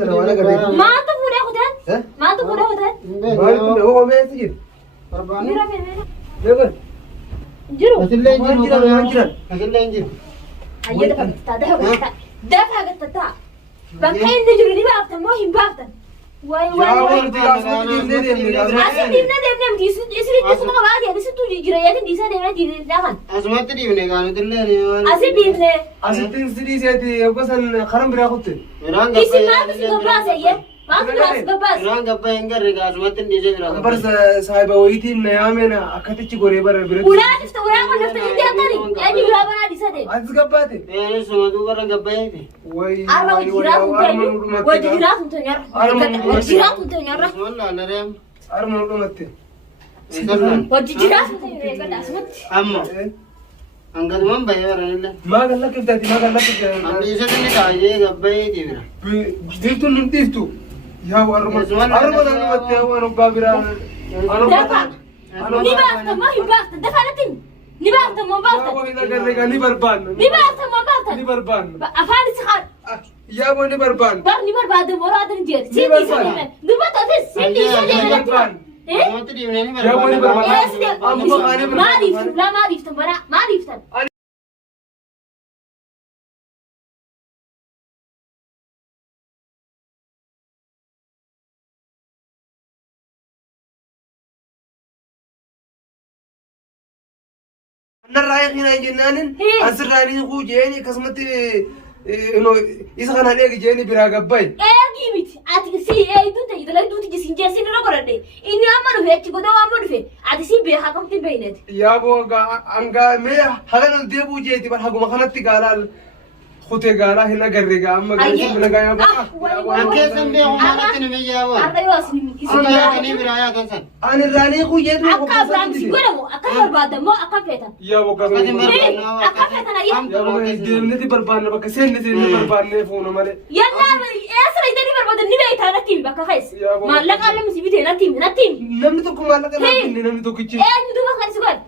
ترى ولا قريب ما أنت فوق ياخدها ما أنت فوق ياخدها ما يكون هو ما يسجل ميرا فين ميرا يقول جرو أسلي إنجيل ما أسلي إنجيل هيا دفع قطة بقين دجري دي بقى ما هي بقى واي يا واي ولد لازم تجيب أصل دينا دينا دي يسري تسمع بعد يا ستو جريات دي سنة دي دهان أسمعت دي من كانوا تلني أصل دينا أصل سيدي سيدي بس أنا خرم برا ميران دي سمع بس قباس هي ما في ناس قباس ميران قبا إنجر رجع أسمعت دي زي ميران برس صاحب ويتين نيامنا أكتر شيء برا برا ولا تفت ولا ما نفت إنت أكاني يعني ولا بنا دي سنة أزقباتي يعني سمعتوا برا قبا يدي وي أروح جيرات وتاني وجيرات وتاني وجيرات وتاني والله لا ريم أرمون رمتي وجيرات وتاني قد أسمت أما أنقذ من بيار إلا ما قال لك بدأتي ما قال لك أمي سكني كاجي قبا يدي ميرا ديفتو نديفتو يا أرمون أرمون رمتي هو أنا بابيرا دفع نبأت ما هي بأت دفع لتين نبأت ما بأت يا أبو إذا قال لك أني بربان نبأت ما بأت أني بربان أفاني سخار يا أبو أني بربان بار نبأت بعد مراد نجير سيدي سليمان نبأت أتس سيدي سليمان إيه سمعت دي من يا أبو أني بربان إيه سيدي أبو أني ما بربان ريفتم لا ما ريفتم برا ما ريفتم أنا رايح هنا جنان أسر راني هو جاني كسمت إنه إذا كان عليك جاني براقباي إيه جيبت أتكسي إيه دون تجد لا دون تجسين جالسين رقرني إني أمر في أتشكو ده أمر في أتسي بيها كم تبينت يا أبو أنغا مي هذا نديبو جيتي بس هقوم خنت تقال خوتي قالا هنا قريقا أما قريقا من قايا بقى أكيسن بيه هم أنتني ميجاوا أرضي واسني أنا كني برايا تنسن أنا راني هو جيت أكا برامسي قولمو أكا بربادة مو أكا فيتا يا أبو أكيد كذا مربنا أكا فيتا نايا يا أبو ديم ندي بربان بقى سين ندي بربان نفونا ماله يلا أسرع يدني بربادة نبي تانا تيم بكا خيس ما لك على مسيبتي نتيم نمني تو كمال لك نمني تو كيتشي إيه ندوما خالص قول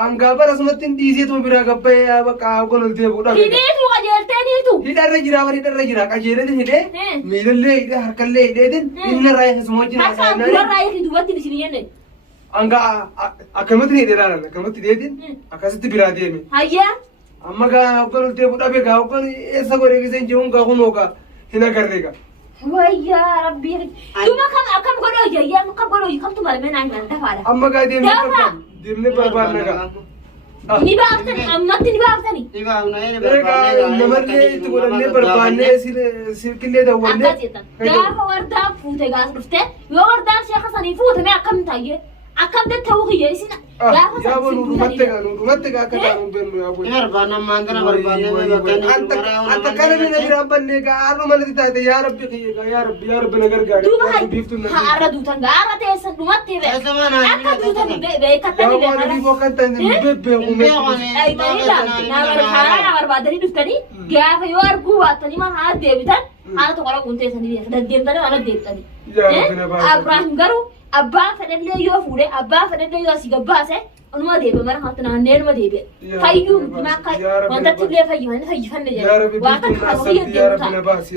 أنغا برا سمتين ديزي تو براقباي يا بقى أقول الديبو ده هيدي تو قجلتني تو هيدا رجرا وريدا رجرا كجيرة دين هيدا ميل اللي هيدا هركل اللي هيدا دين إننا رايح سموجنا هسا دور رايح دوباتي بسنينه أنغا أكمل تني هيدا رانا أكمل تني هيدا أكاسيت برادي أمي هيا أما كا أقول الديبو ده بيجا أقول إيسا كوري كيسين جون كا هنوكا هنا كرديكا ويا ربي دوما كم قولوا يا كم قولوا كم تمال من عين دفع أما كا ديمني بربان نكا ni ba aftani amma ni ba aftani ni ba una ene بركا نمرني تقول إني بربان سير كله ده ولا akasita gaafa wardaa fuute gaas dhufte yoo wardaan sheekha sanii fuute mee akkam taayye akkam datta'uu kiyyeessina gaafa يا أبو نورمتك كذا نبين يا أبو ni barbana mangana barbana me bakani أنت كان من نبي ربنا كأنه ما ندي يا ربي يا رب نقدر قاعد duuba بيفتنا ha arra duutan gaara teessan dhumatti be esa mana akka duutan ni be يا kattani be أبو أنا بيبغى كنت بيبي ay ta'ila naa haala barbaadanii dhuftanii gaafa yoo arguu baattanii maa haa deebitan haala tokko qunteessanii deddeemtanii waan deebitanii Abrahaam garuu abbaan fedhallee yoo fuudhe abbaan fedhallee yoo asii gabbaase onuma deebe mara haata naannee numa deebe fayyuu guddina akka wantatti illee fayyifanne jedhe waan takka kan ofii deemu ta'a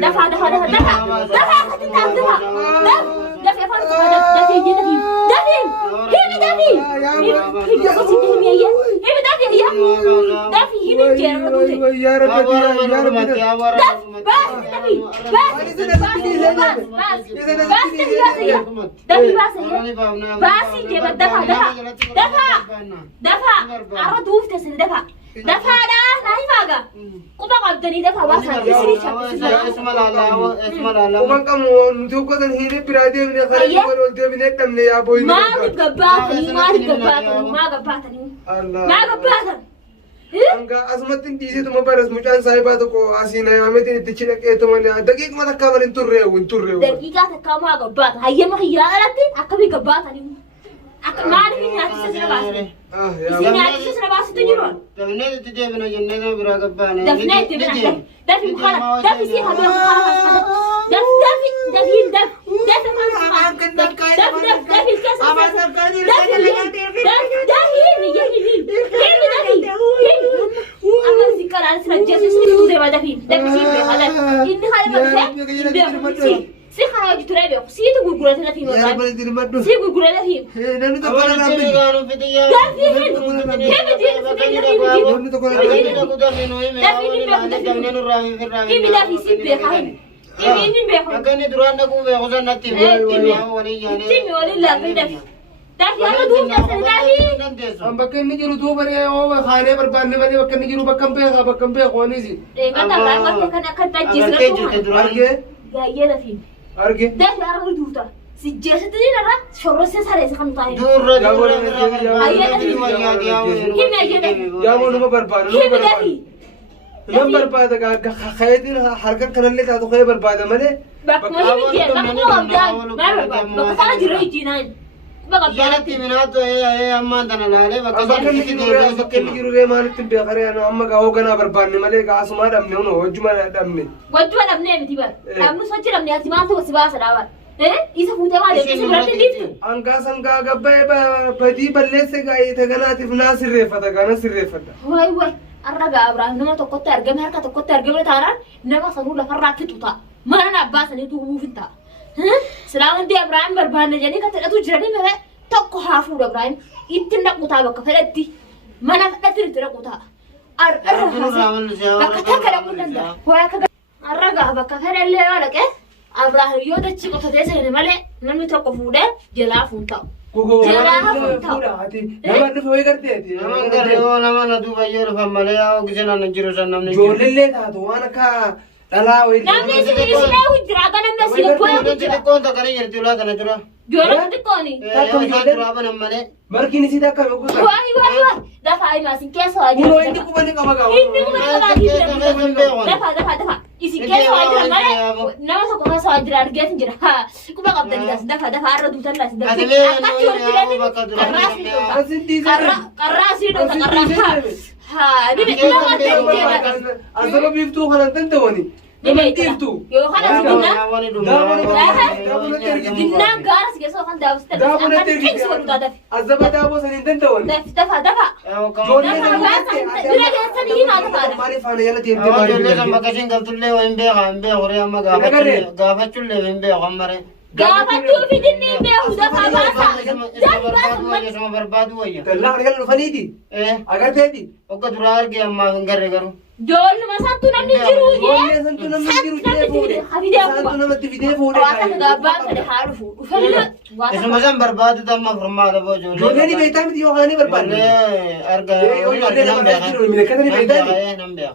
dafaa akkatti taa'an dafee afaan tokko dafee ijjee dafii himi dafii himi gosi himi ayya himi dafii ayya dafii himi jeerama tuute يا رب يا رب دفع عرض وفتس دفع دفع لا ناي ماغا قبا قبدني دفع واسا اسم الله ومن كم نتوقع أن هي برادي من خارج ولد من الدم يا أبوي ما نقباتني ما قباتني ما قباتني Anga asmatin diisi tuma baras mucaan saayibaa tokko asiin ayaametiin itti cidhaqee tuman daqiiquma takkaa malee hin turre. Daqiiqaa takkaa maa gabbaata hayyama hiyyaa alatti akkamii gabbaatanii akka maaliif nyaachisa sira baasite isin nyaachisa sira baasite jiru dafnee itti deebina jennee biraa gabbaane dafnee itti deebina dafi mukala dafi si habee mukala fasfata dafi كيلا ترمدو سي خلاص ترى بيو سي تقول لنا في يا مرة رب ترمدو سي قول لنا في نحن تقول أول لنا شيء قالوا في ديار لا في هند نحن تقول لنا كيف ده في سي بيخاين كيف ينين بيخاين أكني دران نقول بيخوزن نتيم تيمي ولا في ده دافي أنا دوم جالس دافي हम बक्के नहीं जरूर दो बने वो खाने पर बांधने वाले बक्के नहीं जरूर बक्कम पे होने सी देखा था रात को करना करता जिस रखो अर्गे ये रफी अर्गे ده यार वो दूता si jasa tadi nara shoro se sare se kan tayo या वो नंबर बर्बाद नंबर बर्बाद का खैदीन हरकत करने ले था तो खैर बर्बाद है मैंने bak mo ni biye bak mo abdan bak fara jiro jinan bak يالتي من هذا يا أما أنا لا لا बक्के नहीं जरूर रे मान तुम बेकार है ना अम्मा का होगा ना बर्बाद नहीं मैंने कहा सुमार हमने उन्होंने वजुमा हमने wajwa namne miti bar namnu sochi namne atiman to sibasa dawa isa futa wale sibirate lift अंका संका गब्बे बदी बल्ले से गई थे गना तिफना सिर्रेफता गाना सिर्रेफता wai wai arraga abraham nama tokko targame harka tokko targame taran nama sanu la farra fituta mana na abbas ni tu bufinta salaam di abraham barbane jani ka tadatu jirani me tokko hafu abraham ittinda quta baka fadatti mana fadatir tira quta baka takara kunanda waya ka arraga baka fadalle wala ke abraham yo da ci quta desa ne male namni tokko fude jela funta कुको जरा फुटा आती नमन तो वही करते थे नमन कर रहे हो नमन तू भाई और फमले आओ किसी ना नजरो सन नमने जो ले था तो वाना का तला वही namni isina hujra ga namni asila poya hujra कौन तो करे यार तुला करना तुला jora tikoni तुला बन मले मरकी नहीं सीधा कब को wai wai wai dafa ai masin keso aja उनो इंदी को बने कब का inni kuma dafa isi keso aja male nama so ko so aja arget jira ha kuma qabda digas dafa arra dutan las dafa qarrasi do ha ni nama tenjera asaba biftu khalan tantawani ni biftu yo khala dinna garas keso kan dawsta akan kings waru dafa azaba dabo sanin tantawani dafa हमारे फाने याला तीन ते जो ले मारी हम बकशिन गल तुले वो इंबे गांबे और हम गाफा चुले इंबे Gamre gaafatu fidinni beeku dafa sama बर्बाद हुआ ये तल्ला अड़गल फनी थी अगर थे थी ओका दुरार के अम्मा गरे करू joolli masattu namni jiru बोलने संतु नमन की रुचि फोड़े संतु नमन ती विदे फोड़े waata gaabaan sade haarufu dhufalila इसमें मजम बर्बाद तो अम्मा फरमा दे वो जो जो नहीं बेटा में यो खाने पर पानी अर्गा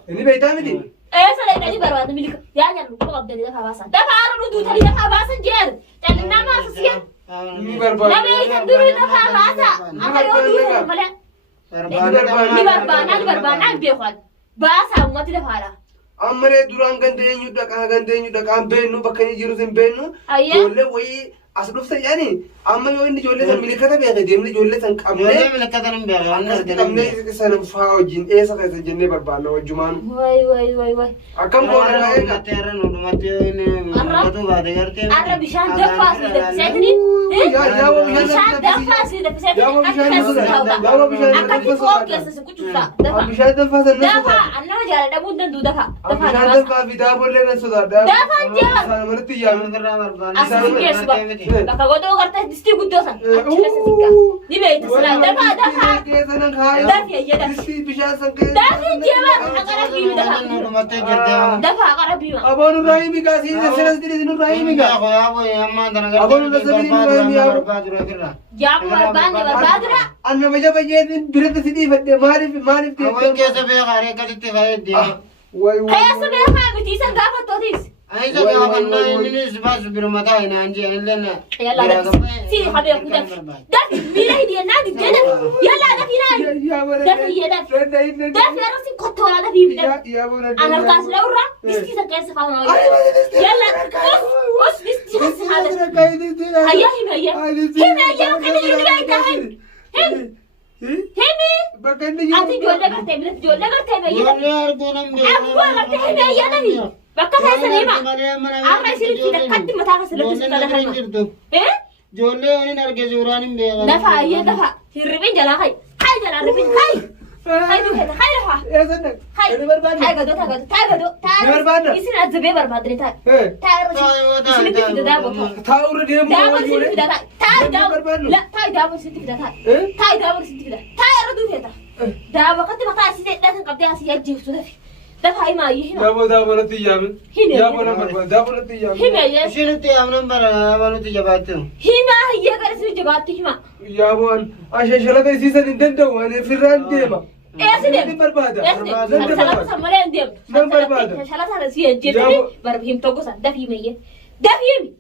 नहीं बेटा में थी eesa leedhani barbaada milika yaa nyaannu kuma qabdani dafa baasan dafa haara dhuduutanii dafa baasan jeer calli nama asasiya nama isa duruu dafa baasa akka yoo duutan malee ni barbaanaan beekuan baasaa ummati dafaadha amare duraan gandeenyu dhaqaan beennu bakka inni jiru sin beennu ijoollee wayii as dhufta yaani amma yoo inni ijoollee san milikata beeke deemne ijoollee san qabnee san faa wajjin eessa keessa jennee barbaanna wajjumaan way akkam goona eega arra bishaan daffaa si dabbiseetini bishaan daffaa si dabbiseetini akka xiqqoo keessa si qucuusa dafa bishaan daffaa san dafa annama jaala dhabuu danduu dafa bishaan daffaa fi daabollee nan sodaadha dafa jeeba isaan manatti yaamu asii keessu bakka godoo gartee distii guddoo san achi keessa sikka ni beeyta silaa dafa keessa nan kaaya dafi ayyada bishaan san keessa dafi jeeba aqara biiru dafa aqara biiru aboon ibrahimi kaasii senas diri nu ibrahimi ka aboon nasabini ibrahimi yaa jaamu barbaadura anna baja bajeetin birata sidii fadde maaliif कैसे बेकार है कदिते खाए दे way keessa beekaa miti isa gaafattootiis ऐसा क्या करना है इन्हें इस बात बिरु मता है ना अंजी लेना yalla si habe ku dafi mila hidiya nadi jeda yalla dafi nadi dafi yeda dafi arasi kotora dafi bida ana kas lawra disti sa keessa fauna yalla us disti sa hada hayya himaya kan yiri gaita himi bakandi ati jolle garte me yeda यार कोनम दे abwa garte himi yeda ni bakka keessa nima arra isiri kida kaddi mata ka silatu sala halma जोले उन्हें नरके जुरानी बेगा dafa ayya dafa hirribin jala kai jala ribin kai هاي دو هذا خير ها يا صدق هاي أنا بربان هاي قدو تعال بربان يصير أتزبي بربادري تعال إيه تعال يصير في دابو تاور ديم دابو يصير في دابو تعال دابو لا تعال دابو يصير في دابو تعال دابو يصير في دابو تعال ردو في دابو دابو قد ما تعال سيد لازم قبضي أسيا جيف تدفي دفع أي ما يهنا دابو نتيجة يا بنا بربان دابو نتيجة هما يا شنو انت يا من برا تجباتو هما هي قرس جباتي هما يا بون عشان شلون تسيسن ندندو أنا في الران ديما إيه سيدي بربادة سلام سمرة عندهم بربادة شلون هذا سيا جيتني بربهم توقسا دفي مية دفي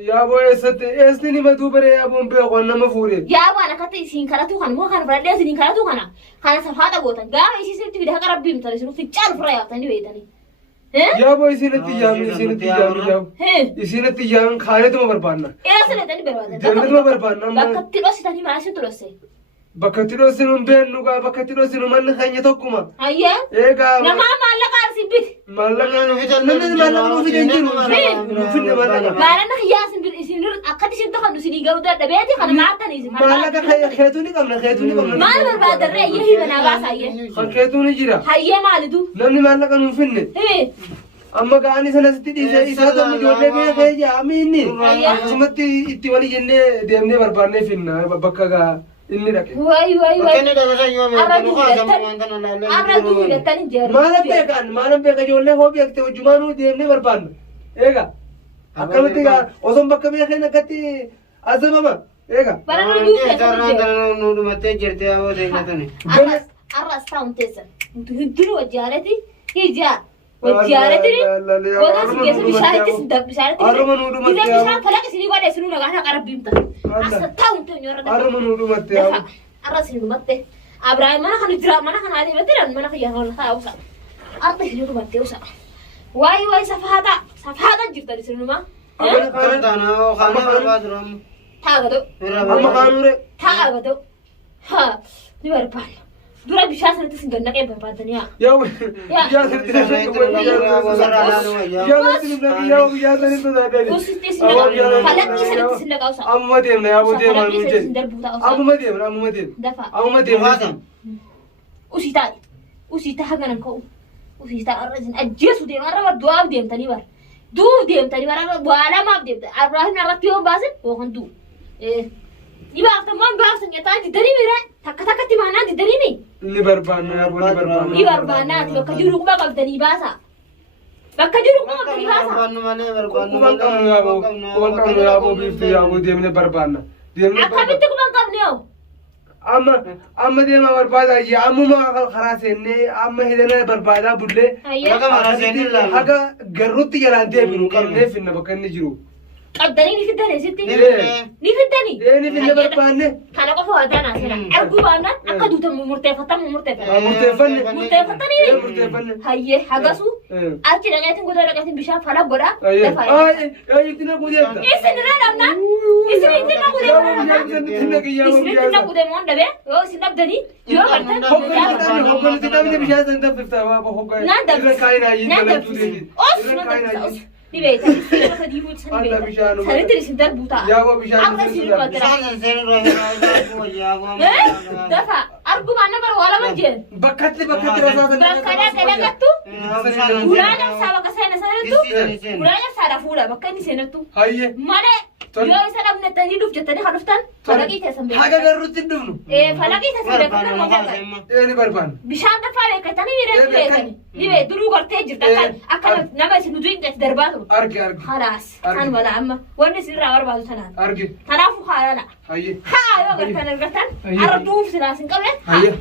يا بو استني ما دوبره يا بو بيقولنا مفوري يا أبو أنا كنت سين كراتو خان مو خان فرد سين كراتو خانا خان سفادا قوتا قام إيش يصير تبي ده كرب بيم ترى شنو في جال فريا تاني بيتاني يا بو يسين تيجان خانه تو بربانا إيه سنة تاني برواده جنة ما بربانا بكتير أسي تاني ماشي تلوسه بكتيرو سينو بين نوكا بكتيرو سينو من خانه توكما هيا إيه كا نما ما لك أرسل بيت مالك مالك في جنجرو في مالك ما لنا خياس بيت يصير أكيد يصير تخلو سيني جودة دبيتي خنا ما عتني يصير مالك خيتوني كم ما برباد الرأي يهي بنا باسا يه خيتوني جرا هيا مالدو نمني مالك أنا فيني إيه أما كاني سنستي دي إساتو مجولة بيه خيجا أميني سمتي إتوالي جنة ديمني بربانة فينا بكا إني ركي واي كان ده بس يوم أرادو يلتاني جاري मालम पे जोड़ने हो भी अक्ते जुमानु देवने बरपान एगा अकलती का ओसम बक्का भी है ना कती आज़म मामा एगा नूडू मत जरते आओ देखना तो नहीं arras taun tesa tu hidru wajarati hija wajarati wala sigesa bisharati sindab bisharati ida bishar falak sini wada sunu laga na qarab bimta asa taun to nyora da armanu mate arras sinu mate abrahim mana kan jira mana kan adi betiran mana kan ya wala hausa arta sinu mate usa wai safahata jirta di sinu ma kan dana khana badrum tagado amma kanure tagado ha ni barpan dura bisha sanata singanna ke barpadaniya ya ya sirti ya sirti to da usisti sinna falaki sanata sinna kausa amma dem na abu dem anu je amma dem dafa amma dem Adam usita haganan ko usita arrajin ajjesu dem arra duab dem tani bar du dem tani bar wala ma dem abrahim naratiyo basin wo kan du ni ba after man ba after nyata di dari mira takka ti mana di dari mi ni barbana ya boni barbana ni barbana ti bakka jiru ba ka dari basa bakka jiru ba dari basa Kuwan ya bo bifti ya bo dem ne barbana dem ne akabit ko ban kabne o amma dem barbada ya amma ma kharas ne amma hedana barbada bulle haga garrutti yarante binu kamne finna bakkan jiru قدرني في الدنيا ستي ني في الدنيا ني في البربانه كان قفوا ودانا سنه ارغبانا اكدو تم مرتفع هي حقسو ارتي لقيتن غدا لقيتن بشان فلا غدا دفا اي تنا غدا اسننا نمنا اسننا غدا اسننا غدا مون دبه او سنبدني يو برتن هوكل تدامي بشان سنت فتا هوكل كاينا يي ni beta sira di wut san beta sare tiri sin dar buta ya go bishan dafa argu manna bar wala manje bakatli rasa bakada kalakatu ulana saba kasana sanatu ulana sara fula bakani senatu haye mane yo sadam netani duf jetani khaluftan falaqi tasambe haga garutin dufnu falaqi tasambe kana mo ni barban bishan dafa le katani mire ni be duru gorte jirta kan akala nama sinu duin gat darbatu argi خلاص كان ولا عمه وني سيرا وربا سنان ارجي تنافو خالا هي ها يو غتن غتن اردوف سلاسن قبل هي